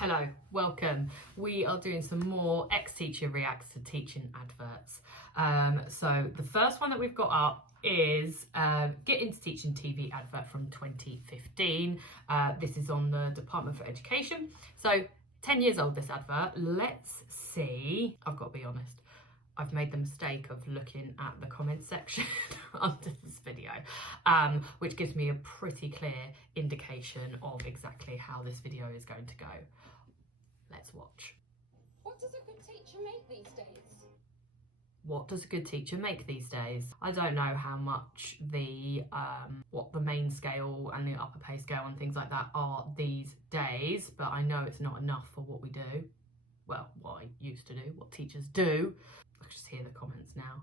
Hello, welcome. We are doing some more ex-teacher reacts to teaching adverts. So the first one that we've got up is Get Into Teaching TV advert from 2015. This is on the Department for Education. So 10 years old, this advert. Let's see. I've got to be honest. I've made the mistake of looking at the comments section under this video, which gives me a pretty clear indication of exactly how this video is going to go. Let's watch. What does a good teacher make these days? What does a good teacher make these days? I don't know how much the what the main scale and the upper pay scale and things like that are these days, but I know it's not enough for what we do. Well, what I used to do, what teachers do. I can just hear the comments now.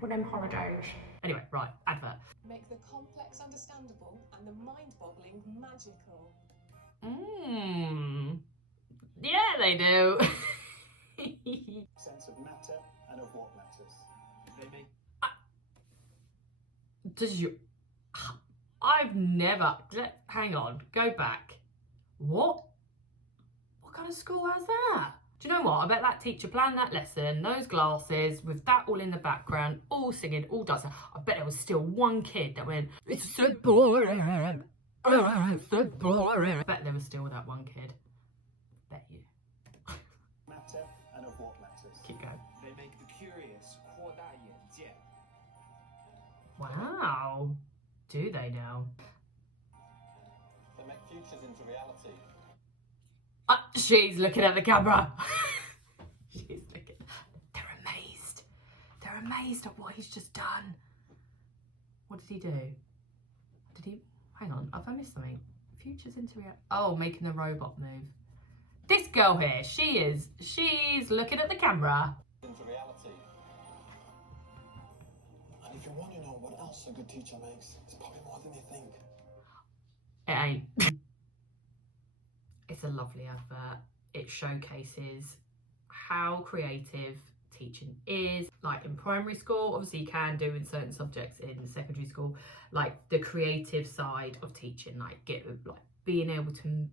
With them holidays. Anyway, right, advert. Make the complex understandable and the mind-boggling magical. Yeah, they do. Sense of matter and of what matters. Maybe. I've never. Hang on, go back. What kind of school has that? Do you know what? I bet that teacher planned that lesson, those glasses, with that all in the background, all singing, all dancing. I bet there was still one kid that went, "It's so boring. It's so boring." I bet there was still that one kid. Bet you. Matter and of what matters. Keep going. They make the curious 扩大眼界. Wow. Do they now? They make futures into reality. She's looking at the camera. She's looking. They're amazed. They're amazed at what he's just done. What did he do? Did he? Hang on. Have I missed something? Futures into reality. Oh, making the robot move. This girl here, she's looking at the camera. Into reality. And if you want to know what else a good teacher makes, it's probably more than you think. It ain't. It's a lovely advert. It showcases how creative teaching is. Like in primary school, obviously you can do in certain subjects in secondary school, like the creative side of teaching, like being able to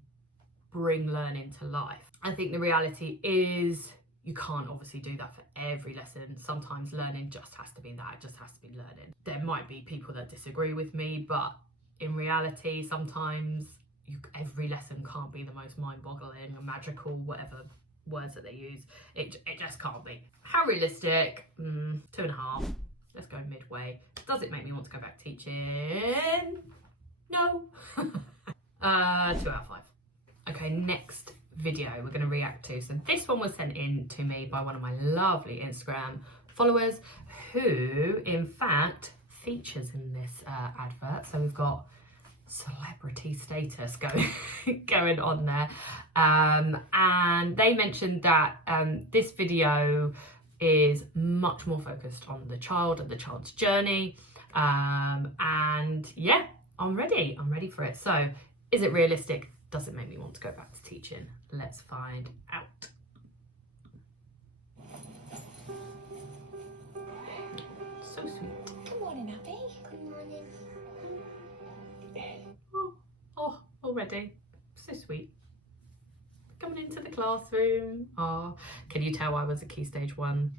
bring learning to life. I think the reality is you can't obviously do that for every lesson. Sometimes learning just has to be that, it just has to be learning. There might be people that disagree with me, but in reality, sometimes every lesson can't be the most mind-boggling or magical, whatever words that they use. It just can't be. How realistic? 2.5. Let's go midway. Does it make me want to go back teaching? No. 2 out of 5. Okay, next video we're going to react to. So this one was sent in to me by one of my lovely Instagram followers who, in fact, features in this advert. So we've got celebrity status going on there, and they mentioned that this video is much more focused on the child and the child's journey, and yeah, I'm ready for it. So is it realistic? Does it make me want to go back to teaching? Let's find out. So sweet. Good morning, Abby. Good morning. Oh, already. So sweet. Coming into the classroom. Oh, can you tell I was a Key Stage 1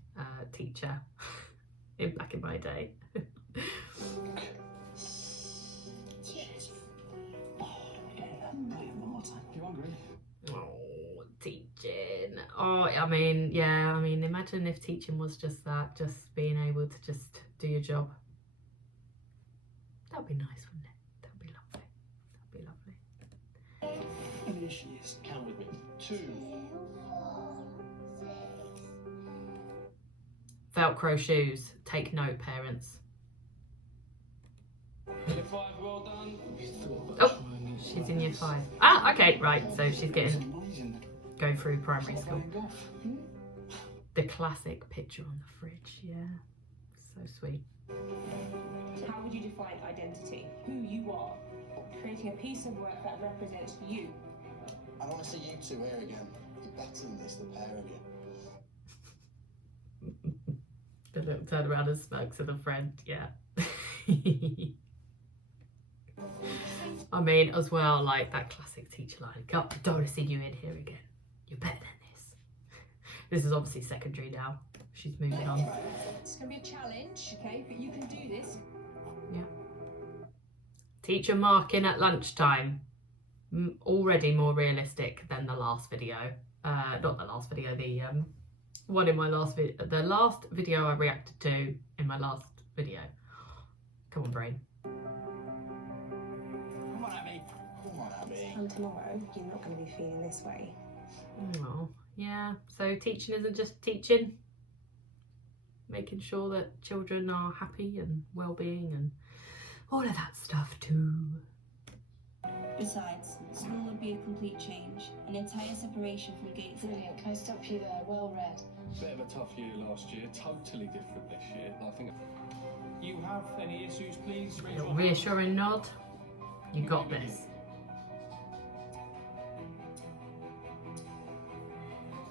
teacher back in my day? Cheers. One more time. You hungry? Oh, teaching. Oh, I mean, yeah, imagine if teaching was just that, just being able to just do your job. That would be nice, wouldn't it? That would be lovely. That would be lovely. And here she is. Count with me. 2. Velcro shoes. Take note, parents. Year 5, well done. Oh, she's in year 5. Ah, okay, right. So she's going through primary school. The classic picture on the fridge, yeah. So sweet. How would you define identity? Who you are? Creating a piece of work that represents you. I want to see you two here again. You're better than this, the pair of you. The little turn around and smokes at the friend, yeah. I mean, as well, like that classic teacher line, God, I don't want to see you in here again. You're better than this. This is obviously secondary now. She's moving on. It's going to be a challenge. Okay, but you can do this. Yeah. Teacher marking at lunchtime. Already more realistic than the last video. Not the last video, the one in my last video. The last video I reacted to in my last video. Come on, brain. Come on, Abby. Come on, Abby. And tomorrow, you're not going to be feeling this way. Oh, yeah. So teaching isn't just teaching. Making sure that children are happy and well-being and all of that stuff too. Besides, school would be a complete change, an entire separation from Gates. Brilliant. Can I stop you there? Well read. Bit of a tough year last year, totally different this year. I think. You have any issues, please? Raise your hand. Reassuring nod. You got this.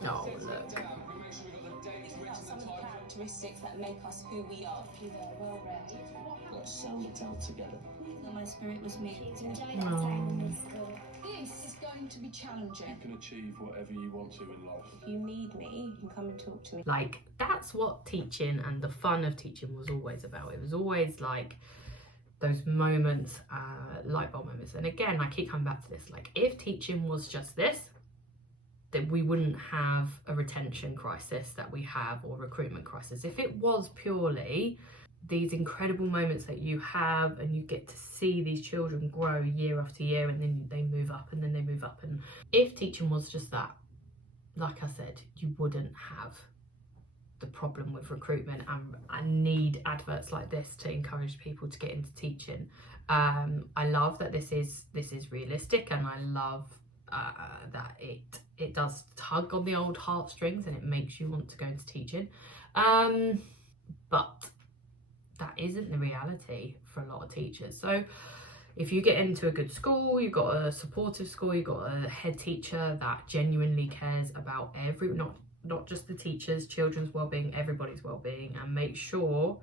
Oh, look. Think about some of the characteristics that make us who we are. You there? Well read. Let's sell it out together. That my spirit was made. This is going to be challenging. You can achieve whatever you want to in life. If you need me, you can come and talk to me. Like, that's what teaching and the fun of teaching was always about. It was always like those moments, light bulb moments. And again, I keep coming back to this. Like, if teaching was just this, then we wouldn't have a retention crisis that we have, or recruitment crisis. If it was purely these incredible moments that you have and you get to see these children grow year after year, and then they move up and then they move up, and if teaching was just that, like I said, you wouldn't have the problem with recruitment. And I need adverts like this to encourage people to get into teaching. I love that this is realistic, and I love that it does tug on the old heartstrings and it makes you want to go into teaching, but that isn't the reality for a lot of teachers. So if you get into a good school, you've got a supportive school, you've got a head teacher that genuinely cares about not just the teachers, children's well-being, everybody's well-being, and make sure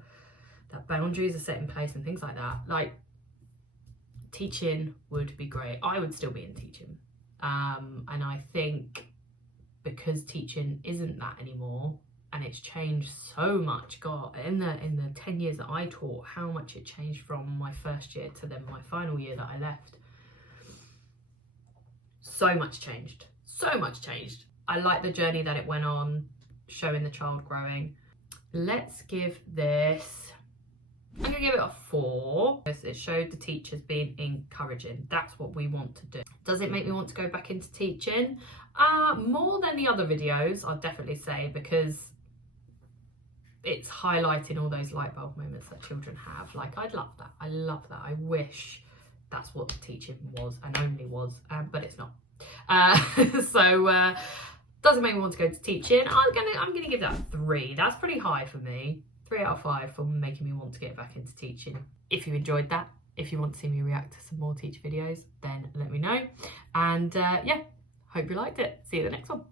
that boundaries are set in place and things like that, like, teaching would be great. I would still be in teaching. And I think because teaching isn't that anymore, and it's changed so much. God, in the 10 years that I taught, how much it changed from my first year to then my final year that I left. So much changed. So much changed. I like the journey that it went on, showing the child growing. Let's give this, I'm gonna give it a 4. It showed the teachers being encouraging. That's what we want to do. Does it make me want to go back into teaching? More than the other videos, I'd definitely say, because it's highlighting all those light bulb moments that children have. Like, I'd love that. I love that. I wish that's what teaching was and only was, but it's not. So doesn't make me want to go to teaching. I'm gonna give that 3. That's pretty high for me. 3 out of 5 for making me want to get back into teaching. If you enjoyed that, if you want to see me react to some more teacher videos, then let me know. And yeah, hope you liked it. See you at the next one.